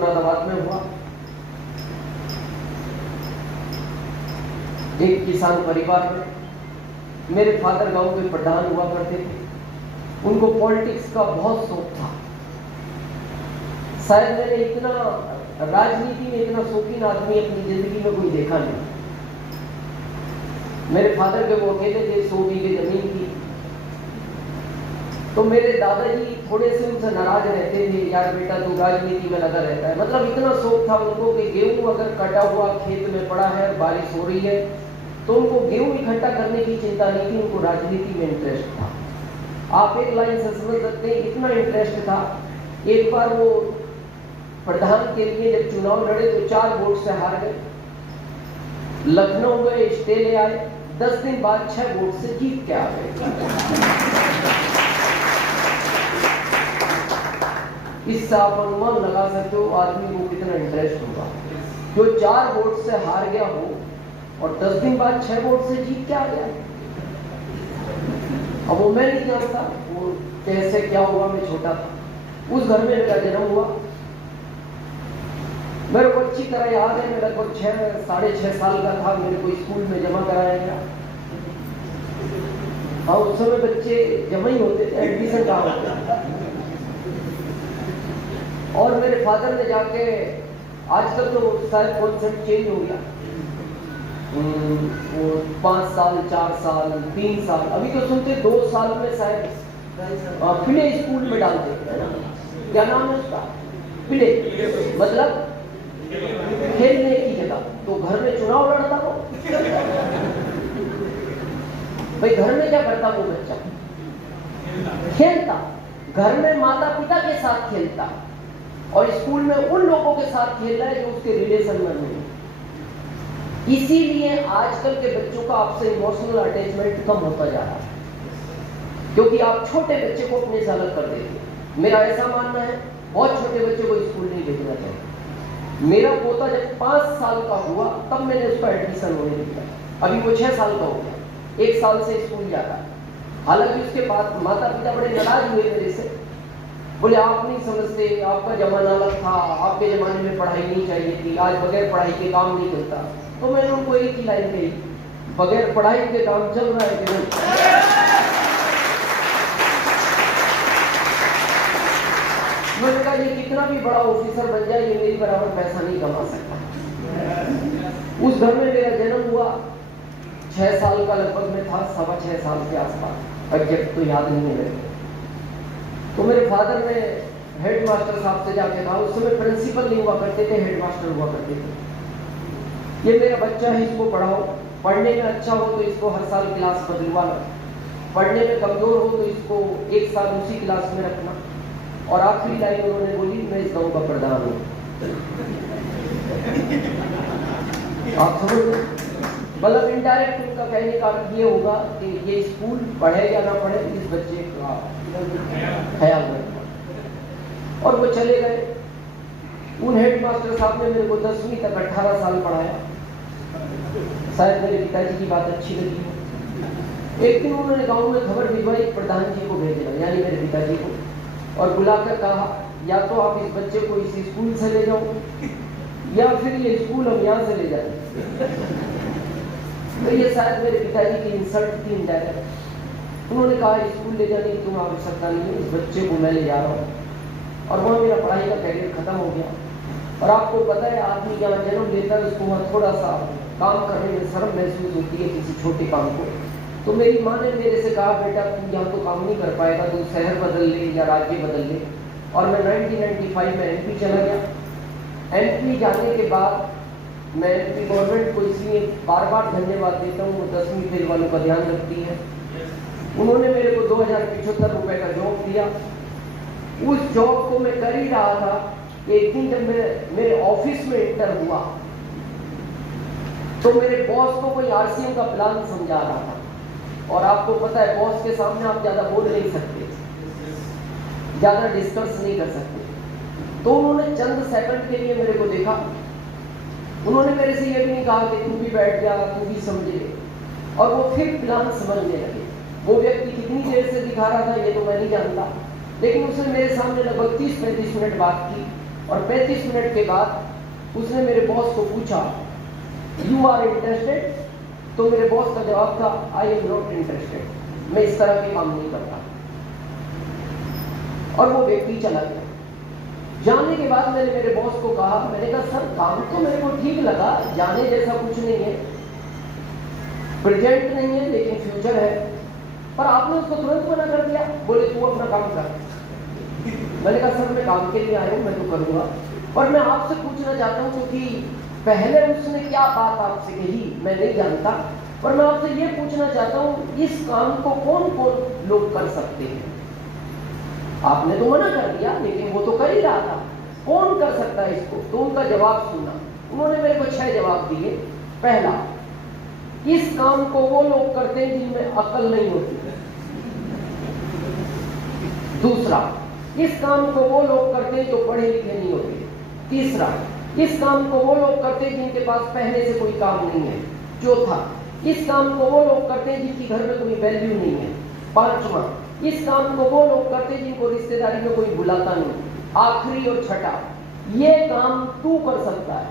मुरादाबाद में हुआ। एक किसान परिवार में मेरे फादर गांव के प्रधान हुआ करते थे। उनको पॉलिटिक्स का बहुत शौक था। शायद मैंने इतना राजनीति में इतना शौकीन आदमी अपनी जिंदगी में कोई देखा नहीं। मेरे फादर के वो अकेले थे, 100 बीघे जमीन की। तो मेरे दादाजी थोड़े से उनसे नाराज रहते थे, यार बेटा तू राजनीति में लगा रहता है। मतलब इतना शौक था उनको कि गेहूं अगर कटा हुआ खेत में पड़ा है, बारिश हो रही है, तो उनको गेहूं इकट्ठा करने की चिंता नहीं थी, उनको राजनीति में इंटरेस्ट था। आप एक लाइन से समझ सकते हैं, इतना इंटरेस्ट था। एक बार वो प्रधान के लिए जब चुनाव लड़े तो 4 वोट से हार गए। लखनऊ में स्टे ले आए, 10 दिन बाद 6 वोट से जीत के आ गए। इससे आप अनुमान लगा सकते हो आदमी को कितना इंटरेस्ट होगा। जो 4 वोट से हार गया हो और 10 दिन बाद 6 वोट से जीत के आ गया। अब वो मैं नहीं जानता वो कैसे क्या हुआ, मैं छोटा था। उस घर में मेरा जन्म हुआ। मेरे को अच्छी तरह याद है, मैं लगभग 6-6.5 साल का था। मेरे को स्कूल में जमा कराया गया। और उस समय बच्चे जमा ही होते थे, एडमिशन कहाँ होता। और मेरे फादर ने जाके, आजकल तो शायद कॉन्सेप्ट चेंज हो गया, वो 5 साल 4 साल 3 साल, अभी तो सुनते 2 साल में शायद प्ले स्कूल में डालते हैं ना। क्या नाम है उसका? प्ले, मतलब खेलने की जगह। तो घर में चुनाव लड़ता वो भाई, घर में क्या करता वो बच्चा? खेलता। घर में माता पिता के साथ खेलता और स्कूल में उन लोगों के साथ खेल रहा है जो उसके रिलेशन में नहीं। इसीलिए आजकल के बच्चों का आपसे इमोशनल अटैचमेंट कम होता जा रहा है, क्योंकि आप छोटे बच्चे को अपने से अलग कर देते हैं। मेरा ऐसा मानना है, बहुत छोटे बच्चे को स्कूल नहीं भेजना चाहिए। मेरा पोता जब 5 साल का हुआ तब मैंने उसका एडमिशन होने दिया। अभी वो 6 साल का हो गया, 1 साल से स्कूल जाता है। हालांकि उसके बाद माता पिता बड़े नाराज हुए मेरे से, बोले आप नहीं समझते, आपका जमाना अलग था, आपके जमाने में पढ़ाई नहीं चाहिए थी, आज बगैर पढ़ाई के काम नहीं चलता। तो मैंने उनको एक ही लाइन कही, बगैर पढ़ाई के काम चल रहा है कि नहीं? मैंने कहा ये कितना भी बड़ा ऑफिसर बन जाए, ये मेरी बराबर पैसा नहीं कमा सकता। उस घर में मेरा जन्म हुआ, 6 साल का लगभग मैं था, 6.25 साल के आसपास, एग्जैक्ट तो याद नहीं है मेरे को। तो मेरे फादर ने हेड मास्टर साहब से जाके कहा, उस समय प्रिंसिपल नहीं हुआ करते थे, हेड मास्टर हुआ करते थे, ये मेरा बच्चा है, इसको पढ़ाओ, पढ़ने में अच्छा हो तो इसको हर साल क्लास बदलवा लो, पढ़ने में कमजोर हो तो इसको 1 साल उसी क्लास में रखना। और आखिरी लाइन उन्होंने बोली, मैं इस गांव का प्रधान हूँ। आप समझ, मतलब इनडायरेक्ट उनका कहने का अर्थ ये होगा कि ये स्कूल पढ़े या ना पढ़े, इस बच्चे का ख्याल रखना। और वो चले गए। उन हेड मास्टर साहब ने मेरे को 10वीं तक 18 साल पढ़ाया। शायद मेरे पिताजी की बात अच्छी लगी हो। एक दिन उन्होंने गांव में खबर भिजवाई, प्रधान जी को भेजना, यानी मेरे पिताजी को, और बुलाकर कहा, या तो आप इस बच्चे को इस स्कूल से ले जाओ या फिर ये स्कूल हम यहाँ से ले जाए। तो ये शायद मेरे पिताजी की इंसल्ट थी इनडायरेक्ट। उन्होंने कहा स्कूल ले जाने की तुम्हें आवश्यकता नहीं है, इस बच्चे को मैं ले जा रहा हूँ। और वहाँ मेरा पढ़ाई का कैरियर खत्म हो गया। और आपको पता है, आदमी जहाँ जन्म लेता है उसको वहाँ थोड़ा सा काम करने में शर्म महसूस होती है, किसी छोटे काम को। तो मेरी माँ ने मेरे से कहा, बेटा तू यहाँ तो काम नहीं कर पाएगा, तू शहर बदल ले या राज्य बदल ले। और मैं 1995 में एमपी चला गया। एमपी जाने के बाद मैं एमपी गवर्नमेंट को इसलिए बार बार धन्यवाद देता हूँ, वो 10वीं फेल वालों का ध्यान रखती है। उन्होंने मेरे को 2075 रुपये का जॉब दिया। उस जॉब को मैं कर ही रहा था, एक दिन जब मैं मेरे ऑफिस में एंटर हुआ तो मेरे बॉस को कोई आरसीएम का प्लान समझा रहा था। और आपको पता है, बॉस के सामने आप ज्यादा बोल नहीं सकते, ज्यादा डिस्कस नहीं कर सकते। तो उन्होंने चंद सेकंड के लिए मेरे को देखा। उन्होंने मेरे से ये भी नहीं कहा कि तू भी बैठ जा, तू भी समझे, और वो फिर प्लान समझने लगे। वो व्यक्ति कितनी देर से दिखा रहा था ये तो मैं नहीं जानता, लेकिन उसने मेरे सामने लगभग 30-35 मिनट बात की और 35 मिनट के बाद उसने मेरे बॉस को पूछा, यू आर इंटरेस्टेड? तो मेरे बॉस का जवाब था, आई एम नॉट इंटरेस्टेड, मैं इस तरह के काम नहीं करता। और वो व्यक्ति चला गया। जाने के बाद मैंने मेरे बॉस को कहा, मैंने कहा सर काम तो मेरे को ठीक लगा, जाने जैसा कुछ नहीं है, प्रेजेंट नहीं है लेकिन फ्यूचर है, पर आपने उसको तुरंत मना कर दिया। बोले तू अपना काम कर। मैंने कहा सर मैं काम के लिए आया हूँ, मैं तो करूँगा, पर मैं आपसे पूछना चाहता हूँ क्योंकि पहले उसने क्या बात आपसे कही मैं नहीं जानता, पर मैं आपसे ये पूछना चाहता हूँ इस काम को कौन कौन लोग कर सकते हैं? आपने तो मना कर दिया लेकिन वो तो कर ही रहा था, कौन कर सकता है इसको? तो उनका जवाब सुना। उन्होंने मेरे को 6 जवाब दिए। पहला, इस काम को वो लोग करते हैं जिनमें अकल नहीं होती। दूसरा, इस काम को वो लोग करते हैं जो पढ़े लिखे नहीं होते। तीसरा, इस काम को वो लोग करते हैं जिनके पास पहले से कोई काम नहीं है। चौथा, इस काम को वो लोग करते हैं जिनकी घर में कोई वैल्यू नहीं है। पांचवा, इस काम को वो लोग करते हैं जिनको रिश्तेदारी में कोई बुलाता नहीं। आखिरी और छठा, ये काम तू कर सकता है।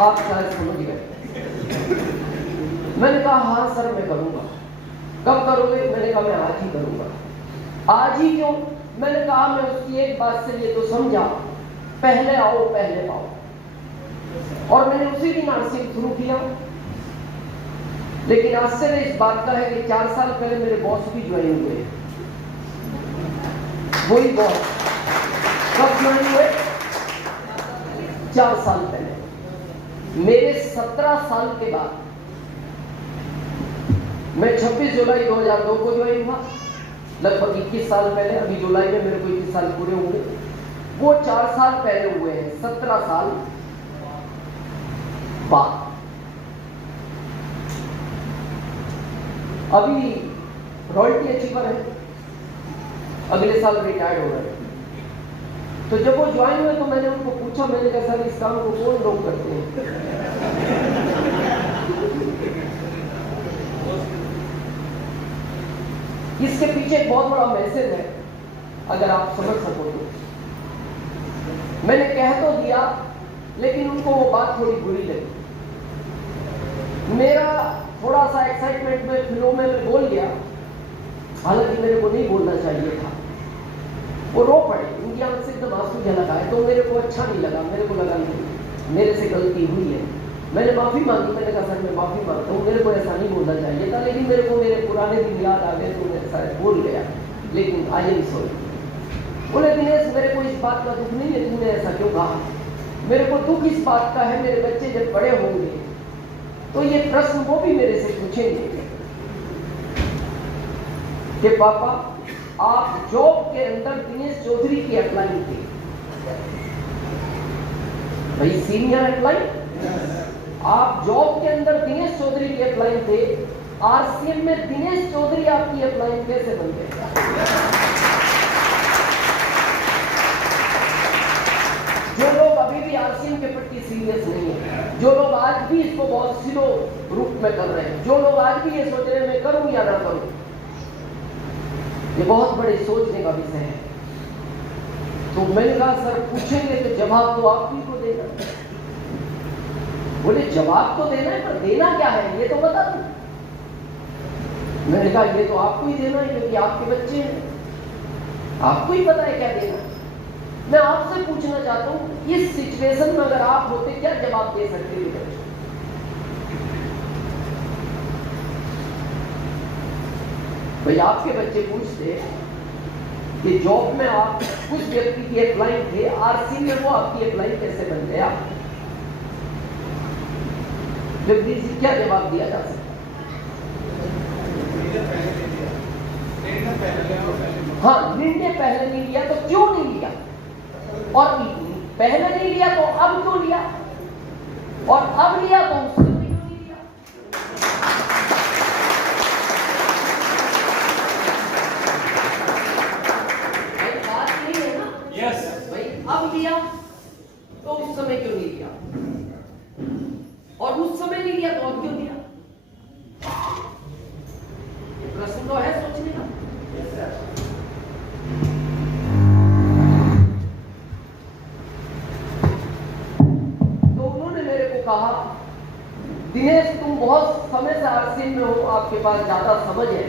आप शायद समझ गए। मैंने कहा हाँ सर मैं करूंगा। कब करोगे? मैंने कहा मैं आज ही करूंगा। आज ही क्यों? मैंने कहा मैं उसकी एक बात से ये तो समझा, पहले आओ पहले पाओ। और मैंने उसी दिन आरसीएम शुरू किया। लेकिन आश्चर्य इस बात का है कि 4 साल पहले मेरे बॉस भी ज्वाइन हुए। वही बॉस कब ज्वाइन हुए? 4 साल पहले। मेरे 17 साल के बाद मैं 26 जुलाई 2002 को ज्वाइन हुआ, लगभग 21 साल पहले। अभी जुलाई में मेरे को 21 साल पूरे होंगे। वो 4 साल पहले हुए हैं, 17 साल बाद। अभी रॉयल्टी अचीवर है, अगले साल रिटायर्ड हो रहे हैं। तो जब वो ज्वाइन हुए तो मैंने उनको पूछा, मैंने कहा सर इस काम को कौन लोग करते हैं? इसके पीछे एक बहुत बड़ा मैसेज है, अगर आप समझ सको तो। मैंने कह तो दिया लेकिन उनको वो बात थोड़ी बुरी लगी। मेरा थोड़ा सा एक्साइटमेंट में फ्लो में मैं बोल गया, हालांकि मेरे को नहीं बोलना चाहिए था। वो रो पड़े, उनकी आंख से एकदम आंसू झलक आए। तो मेरे को अच्छा नहीं लगा, मेरे को लगा नहीं मेरे से गलती हुई है। मैंने माफी मांगी। मैंने कहा सर मैं माफी मांगता हूँ, मेरे को ऐसा नहीं बोलना चाहिए था, लेकिन मेरे को मेरे पुराने दिन याद आ गए तो मैं शायद बोल गया, लेकिन आई एम सॉरी। बोले दिनेश मेरे को इस बात का दुख नहीं है, तूने ऐसा क्यों कहा? मेरे को दुख इस बात का है, मेरे बच्चे जब बड़े होंगे तो ये प्रश्न वो भी मेरे से पूछेंगे कि पापा आप जॉब के अंदर दिनेश चौधरी की अप्लाई थे, भाई सीनियर अप्लाई। आप जॉब के अंदर दिनेश चौधरी की अप्लाई थे, आरसीएम में दिनेश चौधरी आपकी अप्लाई कैसे बन गए? जो लोग अभी भी आरसीएम के प्रति सीरियस नहीं है, जो लोग आज भी इसको बहुत स्लो रूप में कर रहे हैं, जो लोग आज भी ये सोच रहे हैं मैं करूं या ना करूं, ये बहुत बड़े सोचने का विषय है। तो मैंने कहा सर पूछेंगे तो जवाब तो आप ही को देना। बोले जवाब तो देना है, पर देना क्या है ये तो बता दो। मैंने कहा ये तो आपको ही देना है क्योंकि आपके बच्चे हैं, आपको ही पता है क्या देना। मैं आपसे पूछना चाहता हूं इस सिचुएशन में अगर आप होते क्या जवाब दे सकते थे? भाई आपके बच्चे पूछते कि जॉब में आप उस व्यक्ति की अप्लाई थे, आरसी में वो आपकी अप्लाई कैसे बन गया? जगदीश जी क्या जवाब दिया जा सकता? हाँ, निर्णय पहले नहीं लिया तो क्यों नहीं लिया, और पहले नहीं लिया तो अब क्यों लिया, और अब लिया तो उस समय क्यों नहीं लिया? बात नहीं है ना? यस भाई, अब लिया तो उस समय क्यों नहीं लिया, और उस समय नहीं लिया तो अब क्यों लिया? प्रश्न तो कहा, दिनेश तुम बहुत समय से आरसीएम में हो, आपके पास ज्यादा समझ है,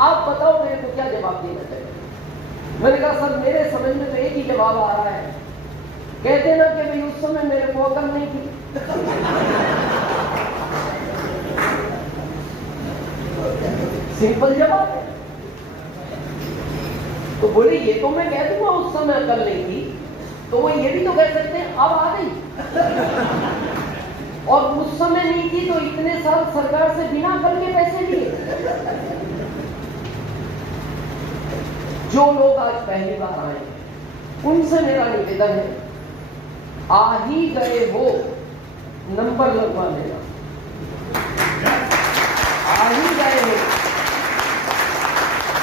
आप बताओ मेरे को क्या जवाब देना चाहिए। मैंने कहा सर मेरे समझ में तो एक ही जवाब आ रहा है, कहते ना कि भाई उस समय मेरे को अकल नहीं थी। सिंपल जवाब है। तो बोले ये तो मैं कह दूंगा उस समय अकल नहीं थी, तो वो ये भी तो कह सकते हैं अब आ गई। और उस समय नहीं थी तो इतने साल सरकार से बिना अकल के पैसे लिए। जो लोग आज पहली बार आए उनसे मेरा निवेदन है, आ ही गए हो नंबर लगवा लेना। आ ही गए हो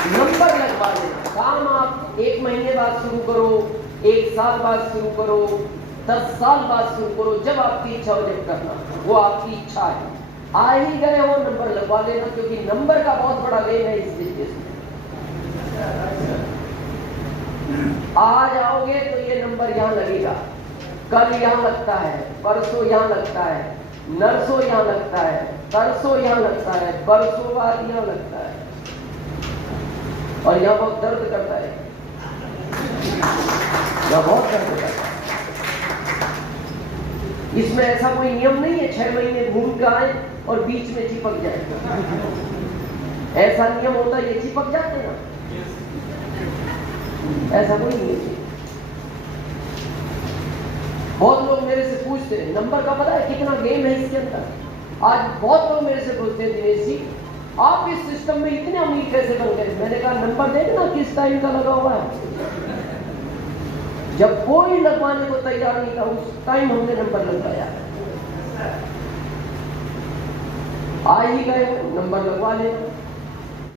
नंबर लगवा लेना। काम आप 1 महीने बाद शुरू करो, 1 साल बाद शुरू करो, 10 साल बाद शुरू करो, जब आपकी इच्छा हो जब करना, वो आपकी इच्छा है। आ ही गए हो नंबर लगवा लेना, क्योंकि नंबर का बहुत बड़ा लेन है इस बिजनेस में। आ जाओगे तो ये नंबर यहां लगेगा, कल यहां लगता है, परसों यहां लगता है, नरसों यहां लगता है, तरसों यहां लगता है, परसों बाद यहां लगता है, और यहां बहुत दर्द करता है, यहां बहुत दर्द करता है। इसमें ऐसा कोई नियम नहीं है 6 महीने घूम के आए और बीच में चिपक जाए। ऐसा नियम होता ये चिपक जाते ना, ऐसा कोई नहीं है। बहुत लोग मेरे से पूछते हैं नंबर का पता है कितना गेम है इसके अंदर। आज बहुत लोग मेरे से पूछते हैं दिनेश जी आप इस सिस्टम में इतने अमीर कैसे बन गए। मैंने कहा नंबर देखना किस टाइम का लगा हुआ है। जब कोई लगवाने को तैयार नहीं था उस टाइम हमने नंबर लगवाया। आ ही गए नंबर लगवा लेना।